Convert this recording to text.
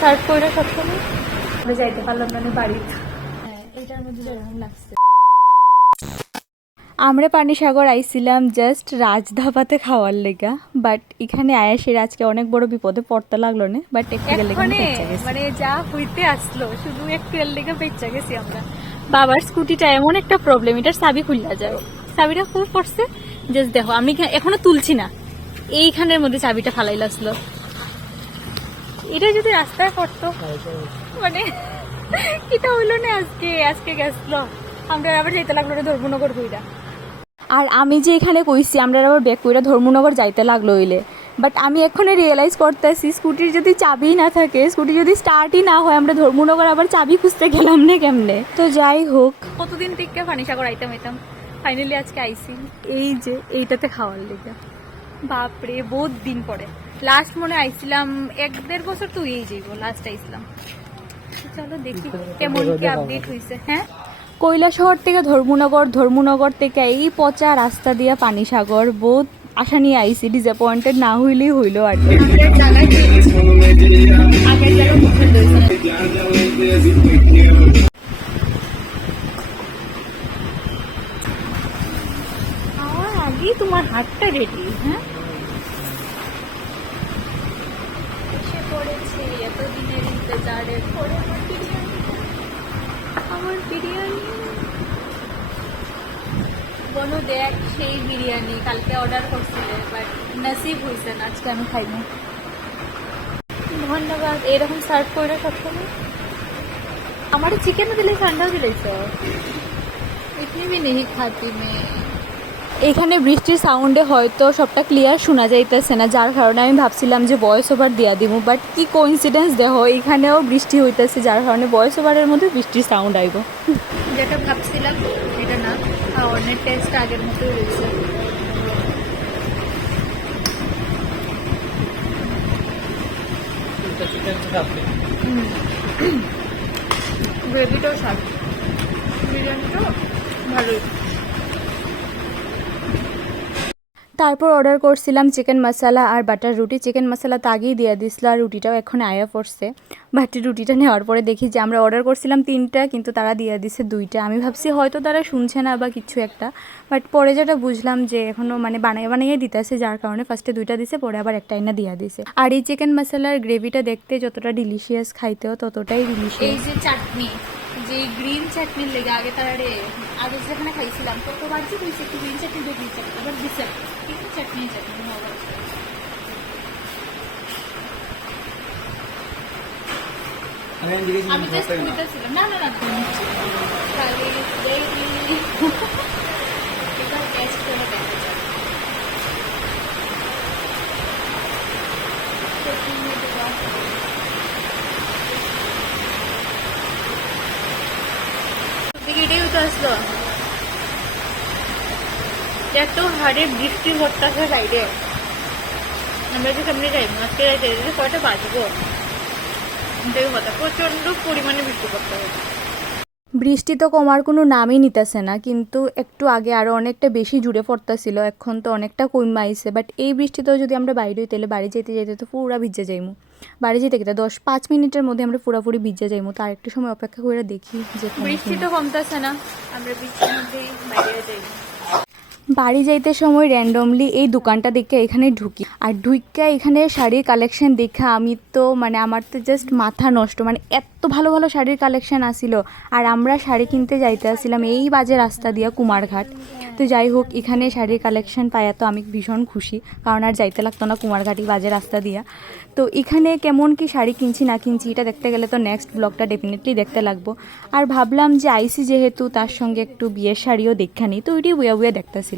Serve করে সবসময়? আমরা যাইতে পারলাম না বাড়ি। এটার মধ্যে যেরকম লাগছে। আমরা পানিসাগর আইছিলাম জাস্ট রাজধাবাতে খাওয়ার লেগা বাট এখানে আয়া আয়াসের আজকে অনেক বড় বিপদে পড়তে লাগল না বাট মানে যা হইতে আসলো শুধু একটু এর লেগে বেঁচে গেছি আমরা। বাবার স্কুটিটা এমন একটা প্রবলেম এটার চাবি খুললা যায়। চাবিটা খুব পড়ছে জাস্ট দেখো আমি এখা- এখনও তুলছি না। এইখানের মধ্যে চাবিটা ফালাইল আসলো। এটা যদি রাস্তায় পড়তো মানে এটা হইল না আজকে? আজকে গেছলো। আমরা আবার যেতে লাগল রে ধর্মনগর কইরা। আর আমি যে এখানে কইছি আমরা আবার ব্যাক কইরা ধর্মনগর যাইতে লাগল হইলে। বাট আমি এখনই রিয়েলাইজ করতেছি স্কুটির যদি চাবি না থাকে স্কুটি যদি স্টার্টই না হয় আমরা ধর্মনগর আবার চাবি খুঁজতে গেলাম না কেমনে? তো যাই হোক। কতদিন থেকে ফানিসাগর আইতাম আইতাম। ফাইনালি আজকে আইসি এই যে এইটাতে খাওয়ার লেগে। বাপরে বহুত দিন পরে। লাস্ট মনে আইছিলাম এক দেড় বছর তো হয়েই যাইব লাস্ট আইছিলাম। চলো দেখি কেমন কি আপডেট হয়েছে হ্যাঁ? কৈলাসহর থেকে ধর্মনগর ধর্মনগর থেকে এই পচা রাস্তা দিয়া পানিসাগর বহুত আশা নিয়ে আইসি ডিসঅ্যাপয়েন্টেড না হইলেই হইল আর কি। তোমার হাতটা রেডি হ্যাঁ? পড়েছে এতদিনের ইন্তজারের পরে আমার বিরিয়ানি আমার বিরিয়ানি বনু দেখ সেই বিরিয়ানি কালকে অর্ডার করছিলে বাট নসিব হয়েছে না আজকে আমি খাইব ধন্যবাদ এরকম সার্ভ করে সবসময় আমার চিকেন দিলে ঠান্ডা দিলেছ ইতনি भी नहीं খাতি মে এখানে বৃষ্টির সাউন্ডে হয়তো সবটা ক্লিয়ার শোনা যাইতেছে না যার কারণে আমি ভাবছিলাম যে ভয়েস ওভার দিয়া দিব বাট কি কোইন্সিডেন্স দেহ এখানেও বৃষ্টি হইতেছে যার কারণে ভয়েস ওভারের মধ্যে বৃষ্টির সাউন্ড আইব। যেটা ভাবছিলাম এটা না খাওয়ানোর টেস্ট আগের মতোই রয়েছে গ্রেভিটাও স্বাদ বিরিয়ানিটাও ভালোই। তারপর অর্ডার করছিলাম চিকেন মশলা আর বাটার রুটি। চিকেন মশলা তো আগেই দিয়ে দিছিল আর রুটিটাও এখন আয়া পড়ছে। বাট রুটিটা নেওয়ার পরে দেখি যে আমরা অর্ডার করছিলাম তিনটা, কিন্তু তারা দিয়ে দিছে দুইটা। আমি ভাবছি হয়তো তারা শুনছে না বা কিছু একটা। বাট পরে যেটা বুঝলাম যে এখনও মানে বানিয়ে বানিয়ে দিতেছে, যার কারণে ফার্স্টে দুইটা দিছে, পরে আবার একটা এনে দিয়ে দিছে। আর এই চিকেন মশলার গ্রেভিটা দেখতে যতটা ডিলিশিয়াস খাইতেও ততটাই ডিলিশিয়াস এই যে চাটনি, যে গ্রিন চাটনির লেগে আগে তারা আগে যেখানে খাইছিলাম, কতবার যে গ্রিন চাটনি গ্রিন চাটনি আবার দিছে। কিন্তু চাটনি চাটনি হবে আমি জাস্ট খুঁজতেছিলাম না না না খালি দেখি এবার টেস্ট করে দেখা যাক চটনি দেওয়া থেকে এটাই উঠে আসলো এত হারে বৃষ্টি হচ্ছে বাইরে আমরা যে সামনে যাই আজকে যাইতে যাইতে কয়টা বাজবো এটাই কথা প্রচণ্ড পরিমাণে বৃষ্টি পড়তে হবে বৃষ্টি তো কমার কোনো নামই নিতেছে না কিন্তু একটু আগে আরও অনেকটা বেশি জুড়ে পড়তেছিল এখন তো অনেকটা কমে আইছে বাট এই বৃষ্টিতেও যদি আমরা বাইরে হইতে বাড়ি যেতে যেতে তো পুরা ভিজে যাইমু বাড়ি যেতে গেলে দশ পাঁচ মিনিটের মধ্যে আমরা পুরোপুরি ভিজে যাইমু তার একটু সময় অপেক্ষা করে দেখি যে বৃষ্টি তো কমতেছে না আমরা বৃষ্টির মধ্যেই বাইরে যাই বাড়ি যাইতে সময় র্যান্ডমলি এই দোকানটা দেখে এখানে ঢুকি। আর ঢুইকা এখানে শাড়ির কালেকশন দেখে আমি তো মানে আমার তো জাস্ট মাথা নষ্ট। মানে এত ভালো ভালো শাড়ির কালেকশন আসিল। আর আমরা শাড়ি কিনতে যাইতে আসছিলাম এই বাজে রাস্তা দিয়া কুমারঘাট। তো যাই হোক, এখানে শাড়ির কালেকশন পাইয়া তো আমি ভীষণ খুশি। কারণ আর যাইতে লাগতো না কুমারঘাটি বাজে রাস্তা দিয়া। তো এখানে কেমন কি শাড়ি কিনছি না কিনছি, এটা দেখতে গেলে তো নেক্সট ব্লগটা ডেফিনেটলি দেখতে লাগবো। আর ভাবলাম যে আইসি যেহেতু, তার সঙ্গে একটু বিয়ের শাড়িও দেখা নিই। তো ওইটি বুয়া বুয়া দেখতেছিলাম।